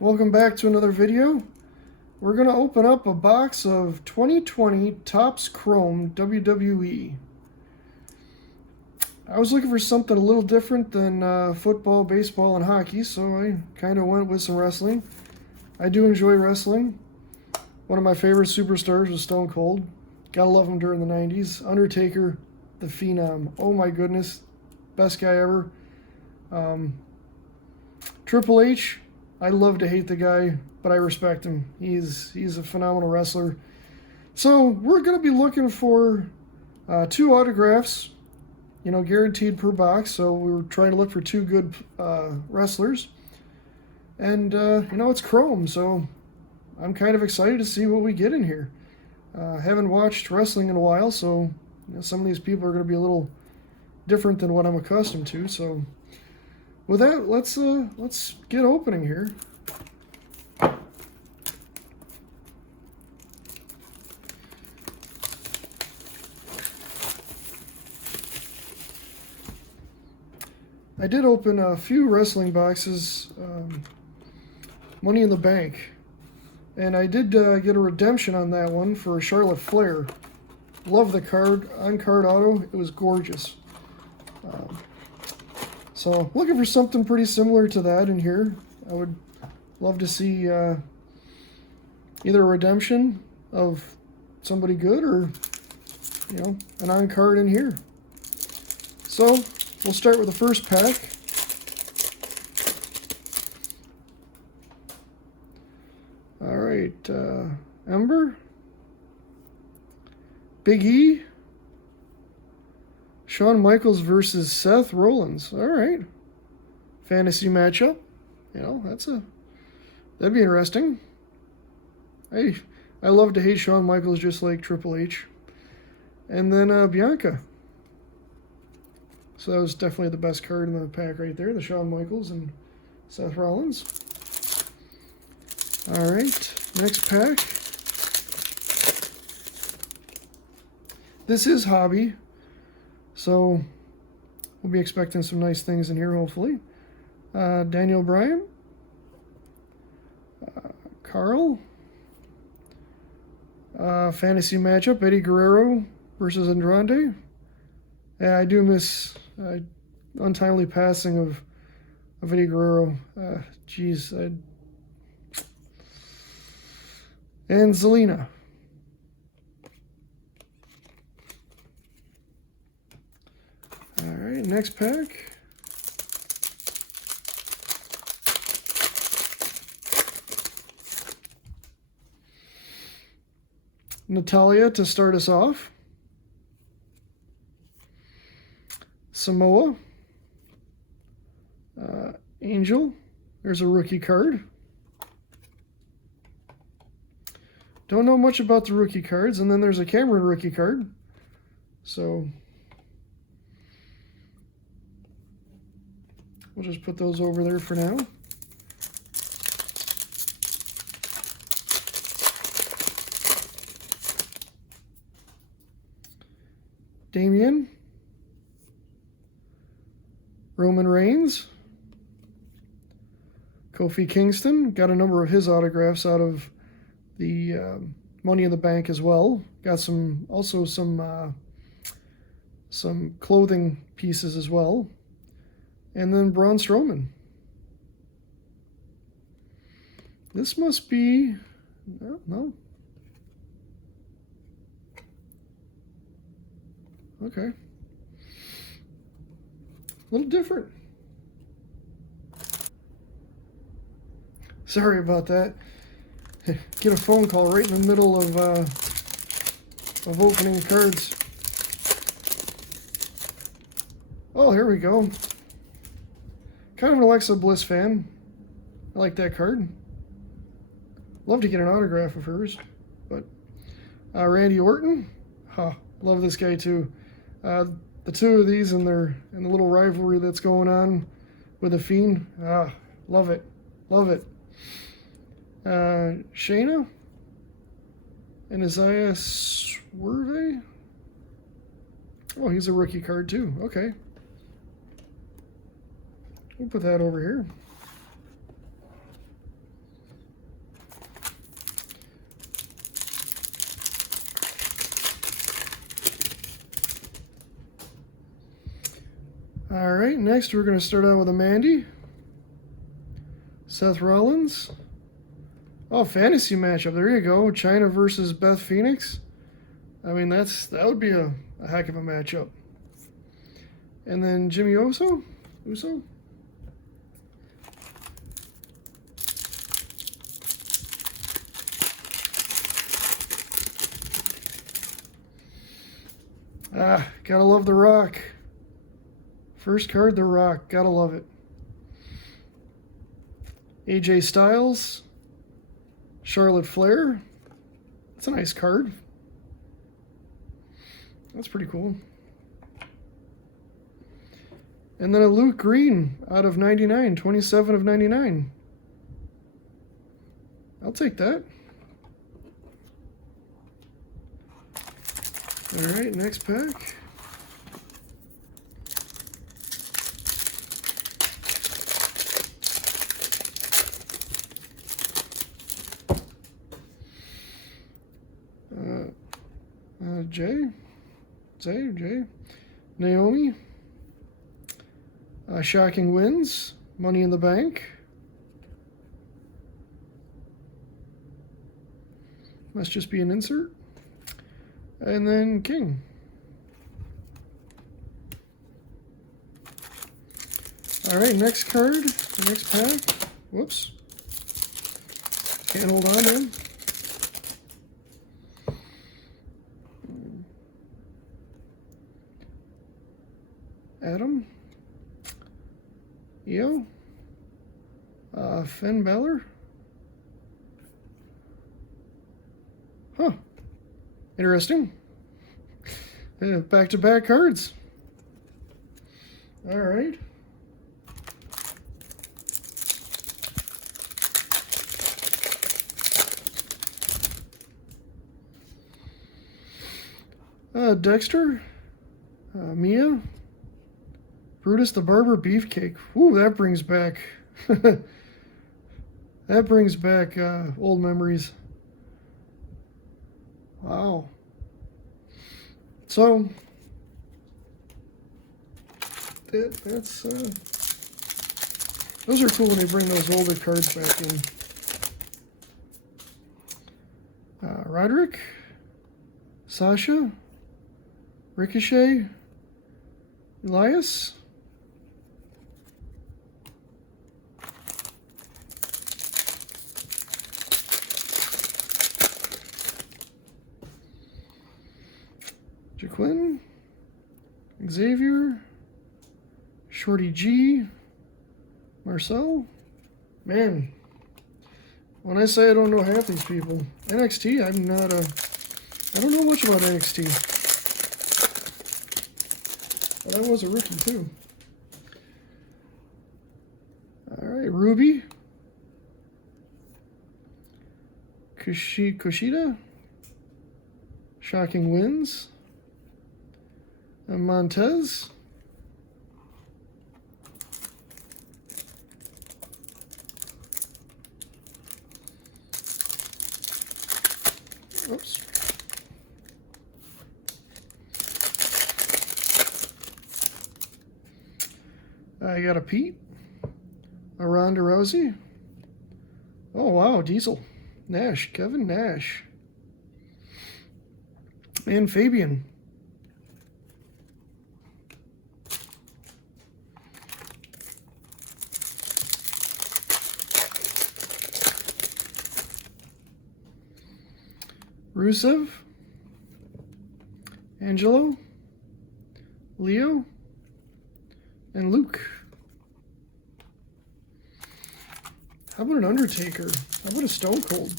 Welcome back to another video. We're going to open up a box of 2020 Topps Chrome WWE. I was looking for something a little different than football, baseball, and hockey, so I kind of went with some wrestling. I do enjoy wrestling. One of my favorite superstars was Stone Cold. Gotta love him during the 90s. Undertaker, the Phenom. Oh my goodness. Best guy ever. Triple H. I love to hate the guy, but I respect him. He's a phenomenal wrestler. So we're going to be looking for 2 autographs, guaranteed per box. So we were trying to look for 2 good wrestlers. And, it's Chrome, so I'm kind of excited to see what we get in here. Haven't watched wrestling in a while, so some of these people are going to be a little different than what I'm accustomed to. So with that, let's get opening here. I did open a few wrestling boxes, Money in the Bank, and I did get a redemption on that one for Charlotte Flair. Love the card, on-card auto. It was gorgeous. So looking for something pretty similar to that in here. I would love to see either a redemption of somebody good or, an on-card in here. So we'll start with the first pack. All right, Ember, Big E, Shawn Michaels versus Seth Rollins. All right. Fantasy matchup. That'd be interesting. I love to hate Shawn Michaels just like Triple H. And then Bianca. So that was definitely the best card in the pack right there, the Shawn Michaels and Seth Rollins. All right, next pack. This is Hobby. So we'll be expecting some nice things in here, hopefully. Daniel Bryan, Carl, fantasy matchup, Eddie Guerrero versus Andrade. Yeah, I do miss untimely passing of Eddie Guerrero. And Zelina. All right, next pack. Natalia to start us off. Samoa. Angel. There's a rookie card. Don't know much about the rookie cards. And then there's a Cameron rookie card. So we'll just put those over there for now. Damian. Roman Reigns. Kofi Kingston. Got a number of his autographs out of the Money in the Bank as well. Got some clothing pieces as well. And then Braun Strowman. This must be... No. Okay. A little different. Sorry about that. Get a phone call right in the middle of opening cards. Oh, here we go. Kind of an Alexa Bliss fan. I like that card. Love to get an autograph of hers. But Randy Orton. Love this guy too. The 2 of these and the little rivalry that's going on with the Fiend. Love it. Love it. Shayna and Isaiah Swerve. Oh, he's a rookie card too. Okay. We'll put that over here. All right, next we're going to start out with Mandy. Seth Rollins. Oh, fantasy matchup. There you go. China versus Beth Phoenix. I mean, that would be a heck of a matchup. And then Jimmy Uso. Ah, gotta love The Rock. First card, The Rock. Gotta love it. AJ Styles. Charlotte Flair. That's a nice card. That's pretty cool. And then a Luke Green out of 99. 27 of 99. I'll take that. All right, next pack. Jay. Naomi. Shocking wins. Money in the Bank. Must just be an insert. And then King. All right, next card, next pack. Whoops. Can't hold on to him. Adam. Io. Finn Balor. Huh. Interesting. Back-to-back cards. All right. Dexter. Mia. Brutus the Barber Beefcake. Ooh, that brings back... that brings back old memories. Wow. So, that's those are cool when they bring those older cards back in. Roderick, Sasha, Ricochet, Elias. Jaquin, Xavier, Shorty G, Marcel. Man, when I say I don't know half these people, NXT, I don't know much about NXT. But I was a rookie too. All right, Ruby, Kushida, Shocking Wins. Montez. Oops. I got a Pete. A Ronda Rousey. Oh, wow, Diesel. Nash. Kevin Nash. And Fabian. Rusev, Angelo, Leo, and Luke. How about an Undertaker? How about a Stone Cold?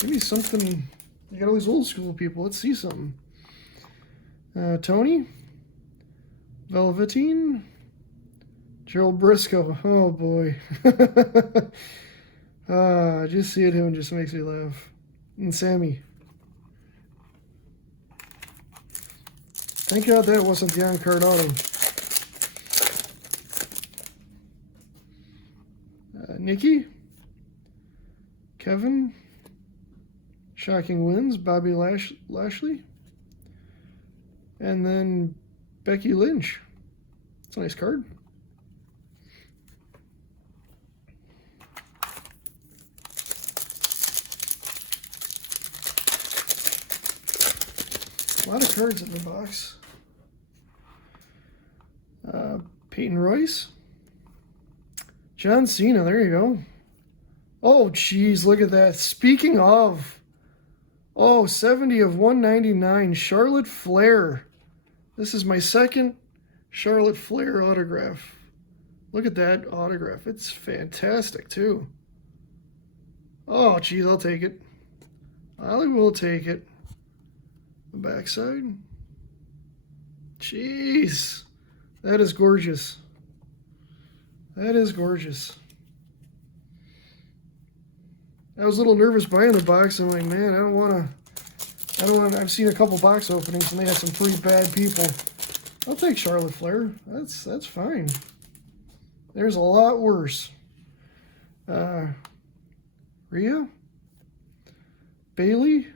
Give me something. You got all these old school people. Let's see something. Tony, Velveteen, Gerald Briscoe. Oh boy. Just seeing him just makes me laugh. And Sammy. Thank God that wasn't the on-card auto. Nikki. Kevin. Shocking Wins. Bobby Lashley. And then Becky Lynch. It's a nice card. A lot of cards in the box. Peyton Royce. John Cena, there you go. Oh, geez, look at that. Speaking of, 70 of 199, Charlotte Flair. This is my second Charlotte Flair autograph. Look at that autograph. It's fantastic, too. Oh, geez, I'll take it. I will take it. The backside. Jeez. That is gorgeous. That is gorgeous. I was a little nervous buying the box. I'm like, man, I don't want to. I've seen a couple box openings and they had some pretty bad people. I'll take Charlotte Flair. That's fine. There's a lot worse. Rhea, Bailey,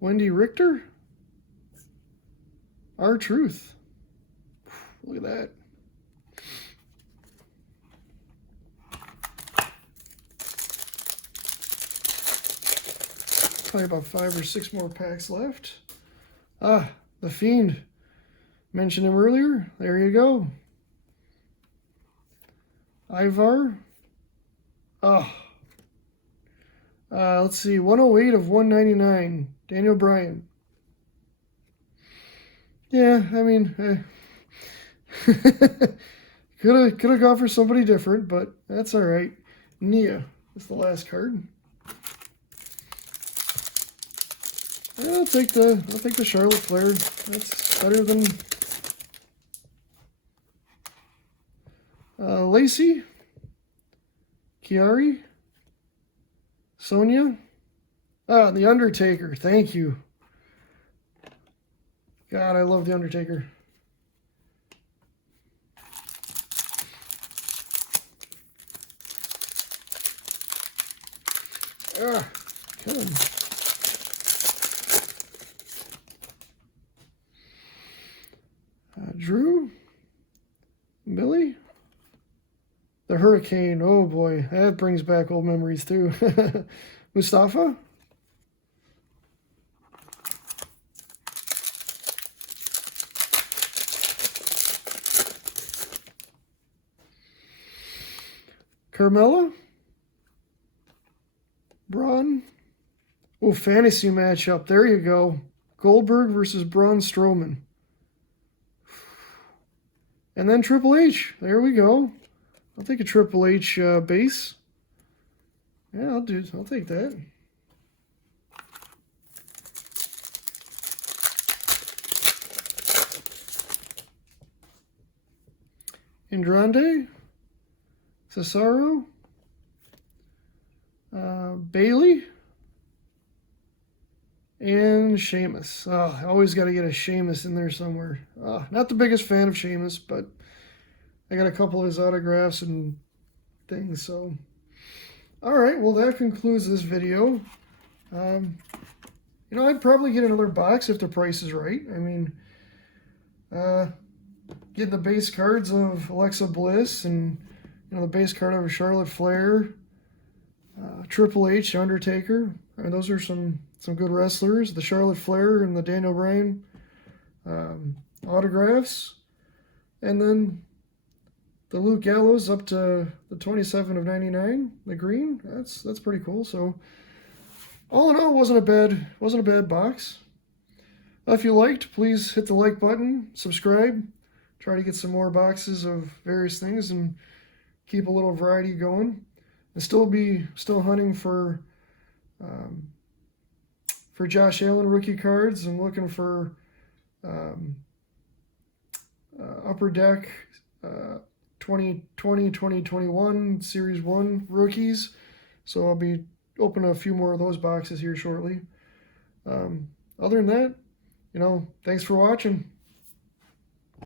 Wendy Richter, R-Truth. Look at that. Probably about 5 or 6 more packs left. The Fiend. Mentioned him earlier. There you go. Ivar. Let's see. 108 of 199. Daniel Bryan. Yeah, I mean, could have gone for somebody different, but that's all right. Nia is the last card. I'll take the Charlotte Flair. That's better than Lacey, Chiari, Sonya, The Undertaker. Thank you. God, I love The Undertaker. Come on. Drew, Billy, the Hurricane. Oh boy, that brings back old memories too. Mustafa, Carmella, Braun. Oh, fantasy matchup. There you go. Goldberg versus Braun Strowman. And then Triple H. There we go. I'll take a Triple H base. Yeah, I'll take that. Andrade, Cesaro, Bailey, and Sheamus. I always got to get a Sheamus in there somewhere. Not the biggest fan of Sheamus, but I got a couple of his autographs and things. So, all right. Well, that concludes this video. I'd probably get another box if the price is right. I mean, getting the base cards of Alexa Bliss and the base card of Charlotte Flair, Triple H, Undertaker. I mean, those are some good wrestlers. The Charlotte Flair and the Daniel Bryan autographs, and then the Luke Gallows up to the 27 of 99, the green. That's pretty cool. So all in all, wasn't a bad box. If you liked, please hit the like button, subscribe. Try to get some more boxes of various things and keep a little variety going. And still hunting for Josh Allen rookie cards. I'm looking for Upper Deck 2020-2021 Series 1 rookies. So I'll be opening a few more of those boxes here shortly. Other than that, thanks for watching.